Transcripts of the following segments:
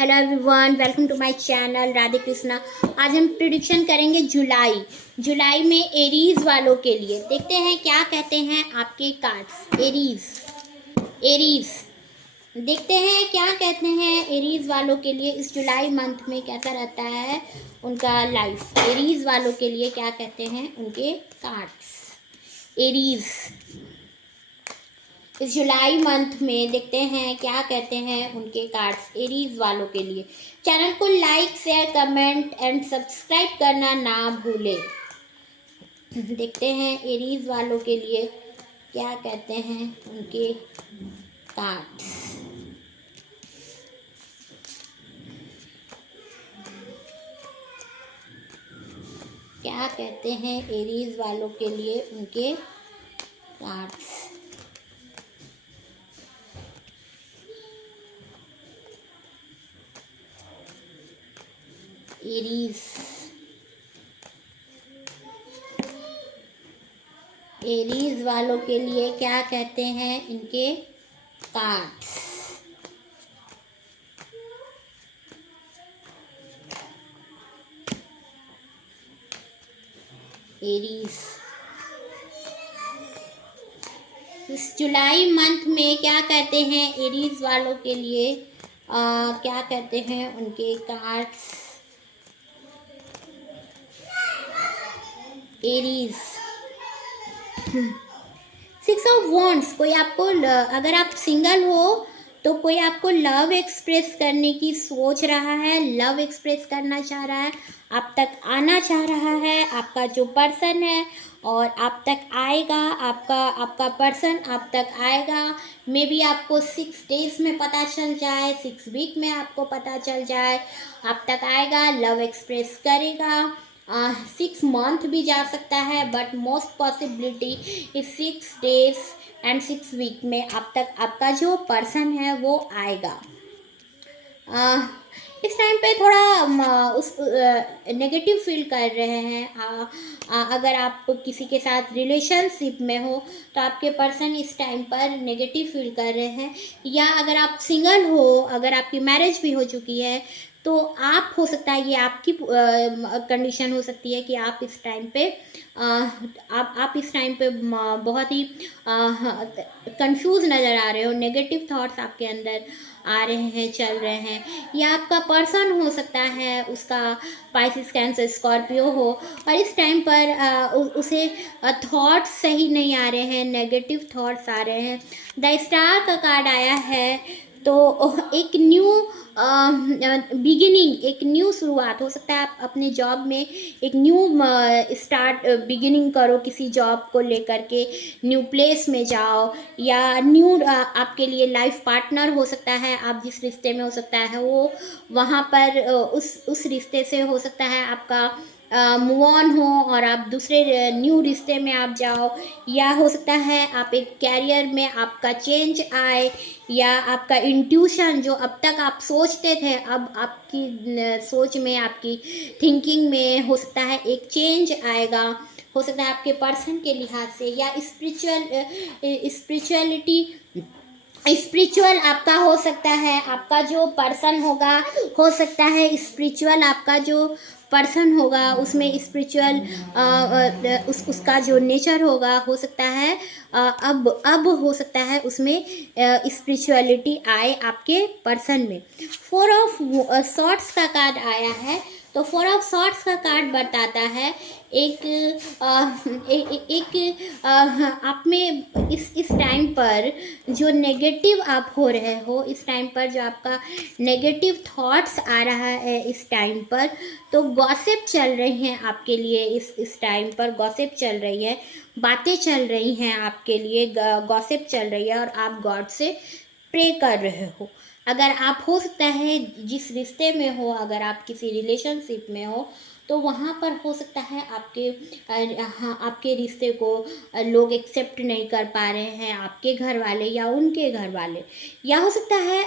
Hello everyone, welcome to my channel Radhe Krishna. आज हम prediction करेंगे जुलाई में एरीज वालों के लिए। देखते हैं क्या कहते हैं आपके कार्ड्स। एरीज देखते हैं क्या कहते हैं एरीज वालों के लिए इस जुलाई मंथ में कैसा रहता है उनका लाइफ। एरीज वालों के लिए क्या कहते हैं उनके कार्ड्स। एरीज इस जुलाई मंथ में देखते हैं क्या कहते हैं उनके कार्ड्स एरीज वालों के लिए। चैनल को like share comment and subscribe करना ना भूलें। देखते हैं एरीज वालों के लिए क्या कहते हैं उनके कार्ड्स। क्या कहते हैं एरीज वालों के लिए उनके कार्ड्स। एरीज वालों के लिए क्या कहते हैं इनके कार्ड्स। एरीज इस जुलाई मंथ में क्या कहते हैं एरीज वालों के लिए क्या कहते हैं उनके कार्ड्स। Aries 6 of wands. कोई आपको अगर आप सिंगल हो तो कोई आपको लव एक्सप्रेस करने की सोच रहा है, लव एक्सप्रेस करना चाह रहा है, आप तक आना चाह रहा है। आपका जो पर्सन है और आप तक आएगा, आपका पर्सन आप तक आएगा। मे बी आपको 6 डेज में पता चल जाए, 6 वीक में आपको पता चल जाए, आप तक आएगा, लव एक्सप्रेस करेगा। 6 मंथ भी जा सकता है, बट मोस्ट पॉसिबिलिटी इस 6 डेज एंड 6 वीक में आप तक आपका जो पर्सन है वो आएगा। इस टाइम पे थोड़ा उस नेगेटिव फील कर रहे हैं। अगर आप किसी के साथ रिलेशनशिप में हो तो आपके पर्सन इस टाइम पर नेगेटिव फील कर रहे हैं। या अगर आप सिंगल हो, अगर आपकी मैरिज भी हो चुकी है तो आप हो सकता है ये आपकी कंडीशन हो सकती है कि आप इस टाइम पे आप इस टाइम पे बहुत ही कंफ्यूज नज़र आ रहे हो। नेगेटिव थॉट्स आपके अंदर आ रहे हैं, चल रहे हैं। या आपका पर्सन हो सकता है उसका पाइसिस कैंसर स्कॉर्पियो हो और इस टाइम पर उसे थॉट्स सही नहीं आ रहे हैं, नेगेटिव थॉट्स आ रहे हैं। द स्टार का कार्ड आया है तो एक न्यू बिगिनिंग, एक न्यू शुरुआत हो सकता है। आप अपने जॉब में एक न्यू स्टार्ट बिगिनिंग करो, किसी जॉब को लेकर के न्यू प्लेस में जाओ। या न्यू आपके लिए लाइफ पार्टनर हो सकता है, आप जिस रिश्ते में हो सकता है वो वहाँ पर उस रिश्ते से हो सकता है आपका मूव ऑन हो और आप दूसरे न्यू रिश्ते में आप जाओ। या हो सकता है आप एक कैरियर में आपका चेंज आए, या आपका इंट्यूशन जो अब तक आप सोचते थे अब आपकी सोच में, आपकी थिंकिंग में हो सकता है एक चेंज आएगा। हो सकता है आपके पर्सन के लिहाज से, या स्पिरिचुअल आपका हो सकता है। आपका जो पर्सन होगा हो सकता है स्पिरिचुअल, आपका जो पर्सन होगा उसमें स्पिरिचुअल उसका जो नेचर होगा हो सकता है अब हो सकता है उसमें स्पिरिचुअलिटी आए आपके पर्सन में। 4 ऑफ सॉर्ड्स का कार्ड आया है तो 4 ऑफ सॉर्ड्स का कार्ड बताता है आप में इस टाइम पर जो नेगेटिव आप हो रहे हो, इस टाइम पर जो आपका नेगेटिव थॉट्स आ रहा है इस टाइम पर, तो गॉसिप चल रही हैं आपके लिए। इस टाइम पर गॉसिप चल रही है, बातें चल रही हैं आपके लिए, गॉसिप चल रही है और आप गॉड से प्रे कर रहे हो। अगर आप हो सकता है जिस रिश्ते में हो, अगर आप किसी रिलेशनशिप में हो तो वहाँ पर हो सकता है आपके रिश्ते को लोग एक्सेप्ट नहीं कर पा रहे हैं, आपके घर वाले या उनके घर वाले। या हो सकता है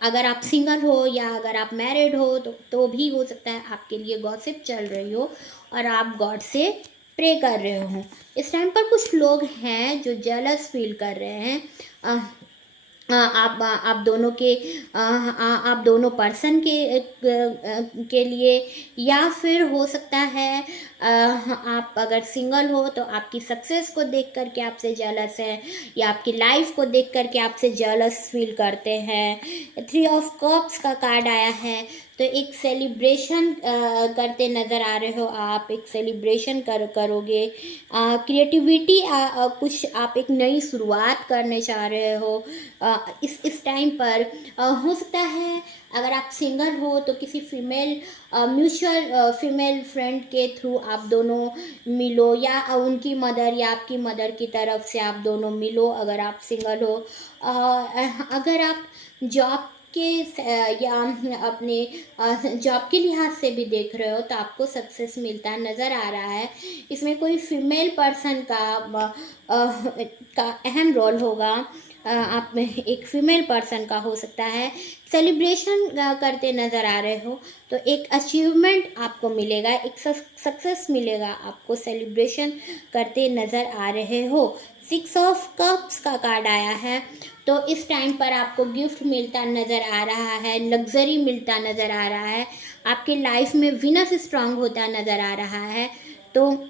अगर आप सिंगल हो या अगर आप मैरिड हो तो भी हो सकता है आपके लिए गॉसिप चल रही हो और आप गॉड से प्रे कर रहे हो। इस टाइम पर कुछ लोग हैं जो जेलस फील कर रहे हैं आप दोनों के आप दोनों पर्सन के लिए, या फिर हो सकता है आप अगर सिंगल हो तो आपकी सक्सेस को देख कर के आपसे जेलस है, या आपकी लाइफ को देख कर के आपसे जेलस फील करते हैं। 3 ऑफ कप्स का कार्ड आया है, तो एक सेलिब्रेशन करते नज़र आ रहे हो आप, एक सेलिब्रेशन करोगे। क्रिएटिविटी कुछ आप एक नई शुरुआत करने चाह रहे हो इस टाइम पर। हो सकता है अगर आप सिंगल हो तो किसी फीमेल म्यूचुअल फीमेल फ्रेंड के थ्रू आप दोनों मिलो, या उनकी मदर या आपकी मदर की तरफ से आप दोनों मिलो अगर आप सिंगल हो। अगर आप जॉब के या अपने जॉब के लिहाज से भी देख रहे हो तो आपको सक्सेस मिलता नज़र आ रहा है। इसमें कोई फीमेल पर्सन का अहम रोल होगा। आप में एक फीमेल पर्सन का हो सकता है। सेलिब्रेशन करते नज़र आ रहे हो तो एक अचीवमेंट आपको मिलेगा, एक सक्सेस मिलेगा आपको, सेलिब्रेशन करते नज़र आ रहे हो। 6 ऑफ कप्स का कार्ड आया है, तो इस टाइम पर आपको गिफ्ट मिलता नज़र आ रहा है, लग्जरी मिलता नज़र आ रहा है, आपके लाइफ में विनस स्ट्रांग होता नज़र आ रहा है। तो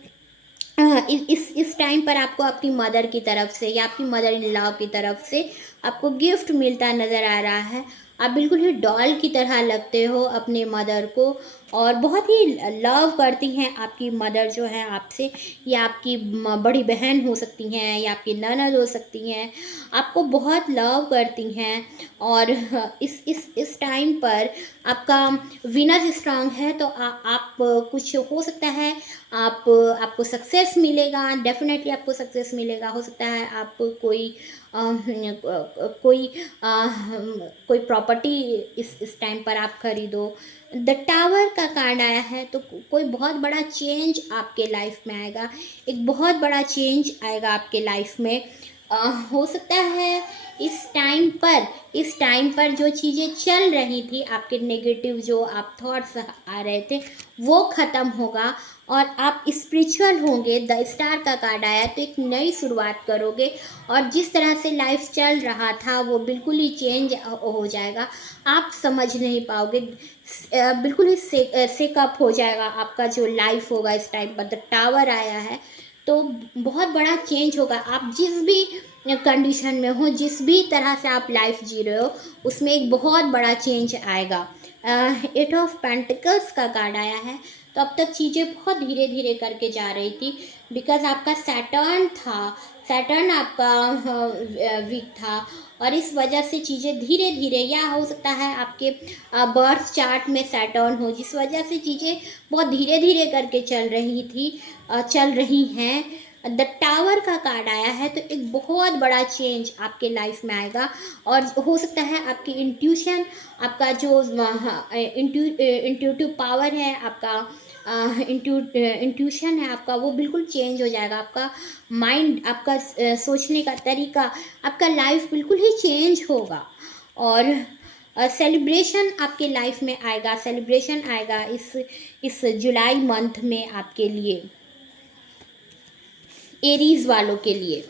इस टाइम पर आपको आपकी मदर की तरफ से या आपकी मदर इन लॉ की तरफ से आपको गिफ्ट मिलता नज़र आ रहा है। आप बिल्कुल ही डॉल की तरह लगते हो अपने मदर को, और बहुत ही लव करती हैं आपकी मदर जो है आपसे, या आपकी बड़ी बहन हो सकती हैं, या आपकी ननद हो सकती हैं, आपको बहुत लव करती हैं। और इस टाइम पर आपका विनस स्ट्रांग है, तो आप कुछ हो सकता है आपको सक्सेस मिलेगा, डेफिनेटली आपको सक्सेस मिलेगा। हो सकता है आप कोई प्रॉपर्टी इस टाइम पर आप खरीदो। द टावर का कार्ड आया है, तो कोई बहुत बड़ा चेंज आपके लाइफ में आएगा, एक बहुत बड़ा चेंज आएगा आपके लाइफ में। हो सकता है इस टाइम पर जो चीज़ें चल रही थी, आपके नेगेटिव जो आप थॉट्स आ रहे थे वो ख़त्म होगा, और आप स्पिरिचुअल होंगे। द स्टार का कार्ड आया, तो एक नई शुरुआत करोगे, और जिस तरह से लाइफ चल रहा था वो बिल्कुल ही चेंज हो जाएगा। आप समझ नहीं पाओगे, बिल्कुल ही सेकअप हो जाएगा आपका जो लाइफ होगा। इस टाइम पर द टावर आया है, तो बहुत बड़ा चेंज होगा। आप जिस भी कंडीशन में हो, जिस भी तरह से आप लाइफ जी रहे हो, उसमें एक बहुत बड़ा चेंज आएगा। 8 ऑफ पेंटिकल्स का कार्ड आया है, तो अब तक चीज़ें बहुत धीरे धीरे करके जा रही थी, बिकॉज आपका सैटर्न आपका वीक था, और इस वजह से चीज़ें धीरे धीरे, या हो सकता है आपके बर्थ चार्ट में सैटर्न हो, जिस वजह से चीज़ें बहुत धीरे धीरे करके चल रही हैं। द टावर का कार्ड आया है, तो एक बहुत बड़ा चेंज आपके लाइफ में आएगा, और हो सकता है आपकी इंट्यूशन, आपका जो इंट्यूटिव पावर है, आपका इंट्यूशन है आपका, वो बिल्कुल चेंज हो जाएगा। आपका माइंड, आपका सोचने का तरीका, आपका लाइफ बिल्कुल ही चेंज होगा। और सेलिब्रेशन आपके लाइफ में आएगा, सेलिब्रेशन आएगा इस जुलाई मंथ में आपके लिए, एरीज वालों के लिए।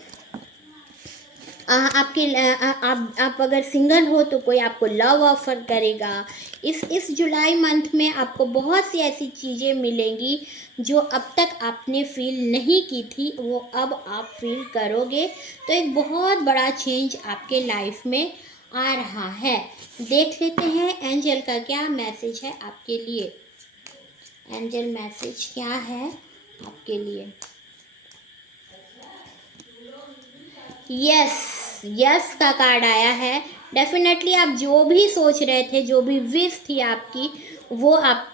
आप अगर सिंगल हो तो कोई आपको लव ऑफर करेगा। इस जुलाई मंथ में आपको बहुत सी ऐसी चीज़ें मिलेंगी जो अब तक आपने फील नहीं की थी, वो अब आप फील करोगे। तो एक बहुत बड़ा चेंज आपके लाइफ में आ रहा है। देख लेते हैं एंजल का क्या मैसेज है आपके लिए। एंजल मैसेज क्या है आपके लिए? यस का कार्ड आया है। डेफिनेटली आप जो भी सोच रहे थे, जो भी विश थी आपकी, वो आप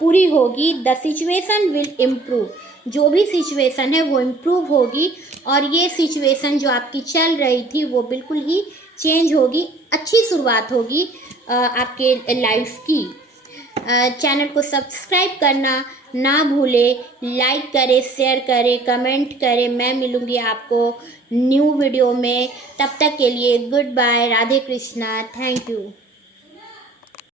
पूरी होगी। द सिचुएशन विल इम्प्रूव, जो भी सिचुएशन है वो इम्प्रूव होगी, और ये सिचुएशन जो आपकी चल रही थी वो बिल्कुल ही चेंज होगी, अच्छी शुरुआत होगी आपके लाइफ की। चैनल को सब्सक्राइब करना ना भूले, लाइक करें, शेयर करें, कमेंट करें। मैं मिलूँगी आपको न्यू वीडियो में, तब तक के लिए good bye, Radhe Krishna, thank you.